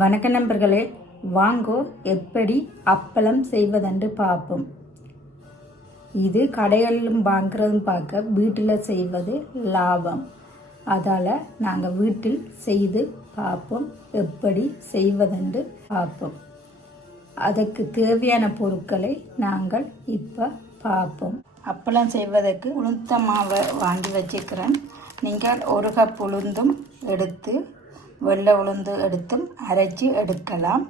வணக்க நண்பர்களே வாங்கோ எப்படி அப்பளம் செய்வதென்று பார்ப்போம். இது கடைகளிலும் வாங்குறதும் பார்க்க வீட்டில் செய்வது லாபம். அதால் நாங்கள் வீட்டில் செய்து பார்ப்போம் எப்படி செய்வதென்று பார்ப்போம். அதற்கு தேவையான பொருட்களை நாங்கள் இப்போ பார்ப்போம். அப்பளம் செய்வதற்கு உளுத்த மாவை வாங்கி வச்சுக்கிறேன். நீங்கள் ஒரு கப் உளுந்தும் எடுத்து வெள்ளை உளுந்து எடுத்தும் அரைச்சி எடுக்கலாம்.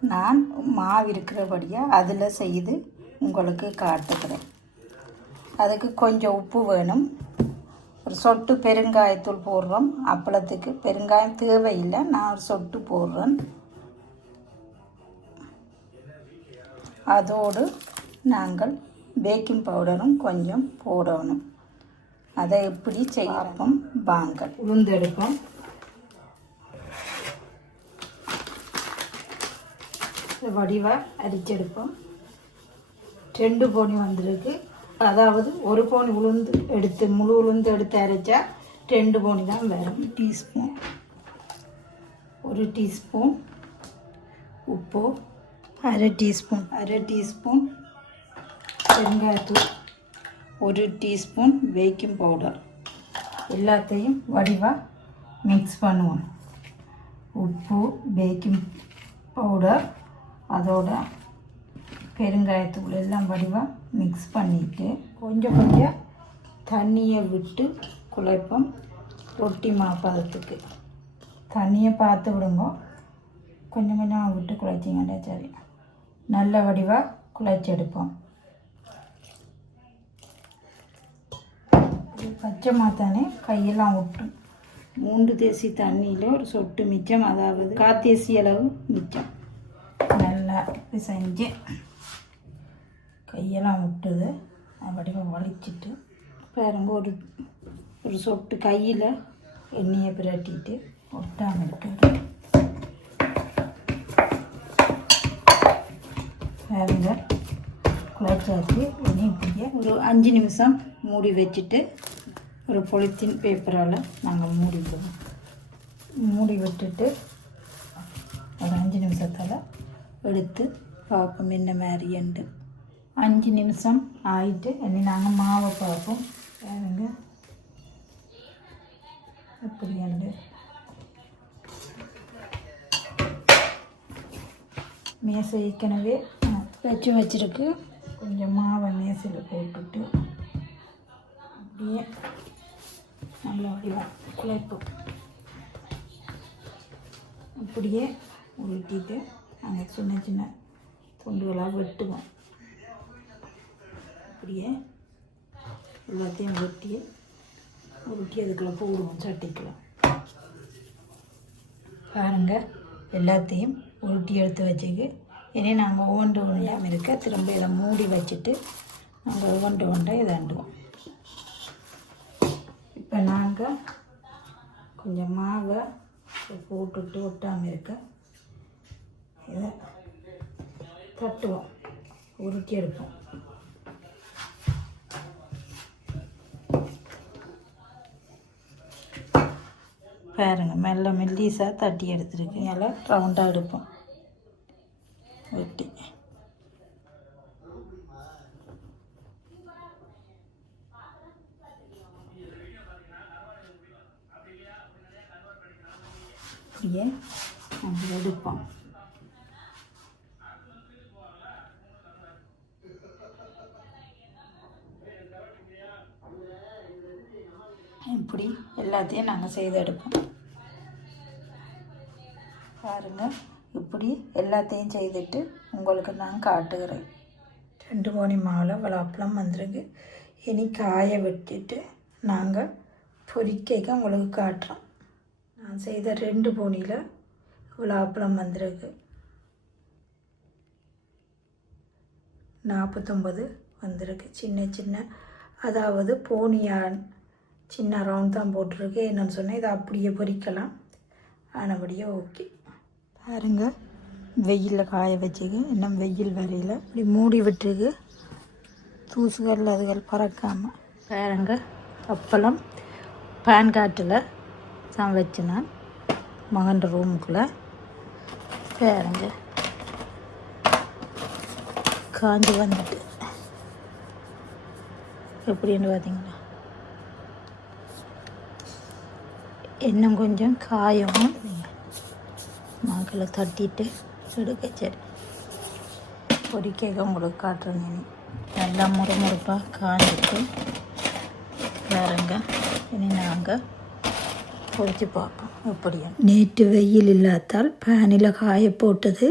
நான் மாவு இருக்கிறபடியாக அதில் செய்து உங்களுக்கு காட்டுகிறேன். அதுக்கு கொஞ்சம் உப்பு வேணும். ஒரு சொட்டு பெருங்காயத்தூள் போடுறோம். அப்பளத்துக்கு பெருங்காயம் தேவையில்லை. நான் ஒரு சொட்டு போடுறேன். அதோடு நாங்கள் பேக்கிங் பவுடரும் கொஞ்சம் போடணும். அதை எப்படி செய்யப்போம் வாங்க. உளுந்து எடுப்போம் வடிவாக அரிச்செடுப்போம். ரெண்டு போனி வந்திருக்கு. அதாவது ஒரு போனி உளுந்து எடுத்து முழு உளுந்து எடுத்து அரைச்சா ரெண்டு போனி தான் வரும். டீஸ்பூன். ஒரு டீஸ்பூன் உப்பு. அரை டீஸ்பூன். அரை டீஸ்பூன் பெருங்காயத்தூள். ஒரு டீஸ்பூன் பேக்கிங் பவுடர் எல்லாத்தையும் வடிவாக மிக்ஸ் பண்ணுவோம். உப்பு பேக்கிங் பவுடர் அதோட பெருங்காயத்தூள் எல்லாம் வடிவாக மிக்ஸ் பண்ணிவிட்டு கொஞ்சம் கொஞ்சம் தண்ணியை விட்டு குழைப்போம் ரொட்டி மாப்பதத்துக்கு. தண்ணியை பார்த்து விடுங்க. கொஞ்சம் கொஞ்சம் விட்டு குழைச்சிங்கண்டா சரி. நல்ல வடிவாக குழைச்சி எடுப்போம். பச்சை மாத்தானே கையெல்லாம் விட்டும் மூன்று தேசி தண்ணியில் ஒரு சொட்டு மிச்சம் அதாவது காத்தேசி அளவு மிச்சம். நல்லா செஞ்சு கையெல்லாம் விட்டுது. அப்படியே வலிச்சிட்டு பாருங்க ஒரு ஒரு சொட்டு கையில் எண்ணெயை பிரட்டிட்டு ஒட்டாமல் இருக்குது பாருங்க குழச்சாச்சு. எண்ணெய் இப்படியே ஒரு அஞ்சு நிமிஷம் மூடி வச்சுட்டு ஒரு பொலித்தீன் பேப்பரால் நாங்கள் மூடிடுவோம். மூடி விட்டுட்டு ஒரு அஞ்சு நிமிஷத்தில் எடுத்து பார்ப்போம் என்ன மாதிரின்ட்டு அஞ்சு நிமிஷம் ஆயிட்டு இனி நாங்கள் மாவை பார்ப்போம் பாருங்க அப்படியாண்டு மேசை ஏற்கனவே வச்சு வச்சிருக்கு கொஞ்சம் மாவை மேசையில் போட்டுட்டு அப்படியே நல்லா வடிவா குழைப்பு அப்படியே உருட்டிட்டு நாங்கள் சின்ன சின்ன துண்டுகளாக வெட்டுவோம். அப்படியே எல்லாத்தையும் வெட்டி உருட்டி அதுக்குள்ளே போடுவோம் சட்டிக்குள்ள. பாருங்க எல்லாத்தையும் உருட்டி எடுத்து வச்சுக்கு இனி நாங்கள் ஒவ்வொன்று ஒன்றாமல் இருக்க திரும்ப இதை மூடி வச்சுட்டு நாங்கள் ஒவ்வொன்று ஒன்றை இதாண்டுவோம் இப்போ நாங்கள் கொஞ்சம் மாவை போட்டுட்டு ஒட்டாமல் இருக்க இதை தட்டுவோம். உருட்டி எடுப்போம். பாருங்க மெல்ல மெல்லிஸாக தட்டி எடுத்துருக்கு எல்லாம் ரவுண்டாக எடுப்போம். வெட்டி. அப்படியே அப்படி எடுப்போம். இப்படி எல்லாத்தையும் நாங்கள் செய்து எடுப்போம். பாருங்கள் இப்படி எல்லாத்தையும் செய்துட்டு உங்களுக்கு நான் காட்டுகிறேன். ரெண்டு மணி மாவில் இவ்வளோ அப்பளம் வந்திருக்கு. இனி காய வெட்டிட்டு நாங்கள் பொரிக்கைக்கு உங்களுக்கு காட்டுறோம். நான் செய்த ரெண்டு போனியில் இவ்வளோ அப்பளம் வந்திருக்கு. நாற்பத்தொம்பது வந்திருக்கு. சின்ன சின்ன அதாவது போனியான் சின்ன ரவுண்ட் தான் போட்டிருக்கு. என்னென்னு சொன்னேன் இதை அப்படியே பொறிக்கலாம். ஆனபடியே ஓகே பாருங்க வெயிலில் காய வச்சுக்கு இன்னும் வெயில் வரையில். இப்படி மூடி விட்டுருக்கு. தூசுகள் அதுகள் பறக்காமல் பாருங்க அப்பளம் பேன் காட்டில் தான் வச்சு நான் மகன் ரூமுக்குள்ளே பாருங்க. காஞ்சி வந்துட்டு. எப்படின்னு பார்த்தீங்களா? இன்னும் கொஞ்சம் காயவும் மாக்களை தட்டிட்டு எடுக்க சரி. பொரிக்க உங்களுக்கு காட்டுறேங்க இனி. நல்லா முறுமுறுப்பாக காஞ்சிட்டு பாருங்க. இனி நாங்கள் பொரிச்சு பார்ப்போம். எப்படியா? நேற்று வெயில் இல்லாதால் பேனில் காய போட்டது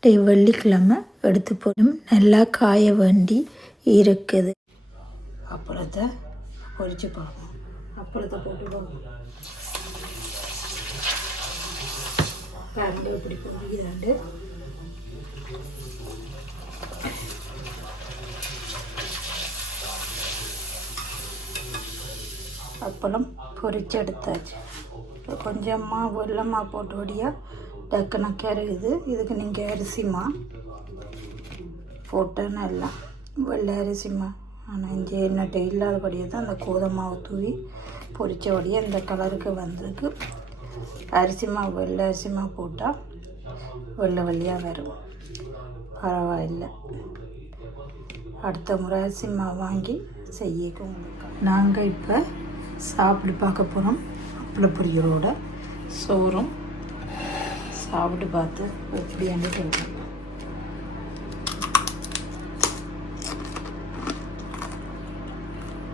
டே வெள்ளிக்கிழமை எடுத்து போடும். நல்லா காய வேண்டி இருக்குது. அப்பளத்தை பொரிச்சு பார்ப்போம். அப்பளத்தை போட்டு பார்ப்போம் பாருங்க பிடிக்கும். பொரிக்கிறாண்டு அப்பளம் பொரிச்செடுத்தாச்சு இப்போ கொஞ்சமாக வெள்ளமாக போட்டு வடியாக டக்குன்னு கருகுது இதுக்கு நீங்கள் அரிசிமா போட்டால் நல்லா. வெள்ளை அரிசிமா ஆனால் இங்கே எண்ணெய் இல்லாதபடியாக தான் அந்த கோதமாவை தூவி பொரிச்சபடியாக இந்த கலருக்கு வந்திருக்கு. அரிசி மாவு வெள்ளை அரிசி மாவு போட்டால் வெள்ளை வெள்ளையாக வரும். பரவாயில்லை. அடுத்த முறை அரிசி மாவு வாங்கி செய்யக்கும் நாங்கள் இப்போ சாப்பிட்டு பார்க்க போகிறோம் அப்பள பொரியலோட சோறும் சாப்பிட்டு பார்த்து எப்படியாண்டு சொல்கிறோம்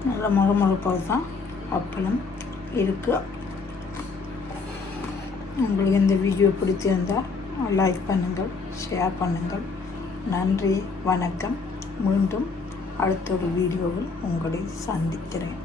நல்ல முக தான் அப்பளம் இருக்குது உங்களுக்கு இந்த வீடியோ பிடிச்சிருந்தால் லைக் பண்ணுங்கள் ஷேர் பண்ணுங்கள். நன்றி வணக்கம். மீண்டும் அடுத்த ஒரு வீடியோவில் உங்களை சந்திக்கிறேன்.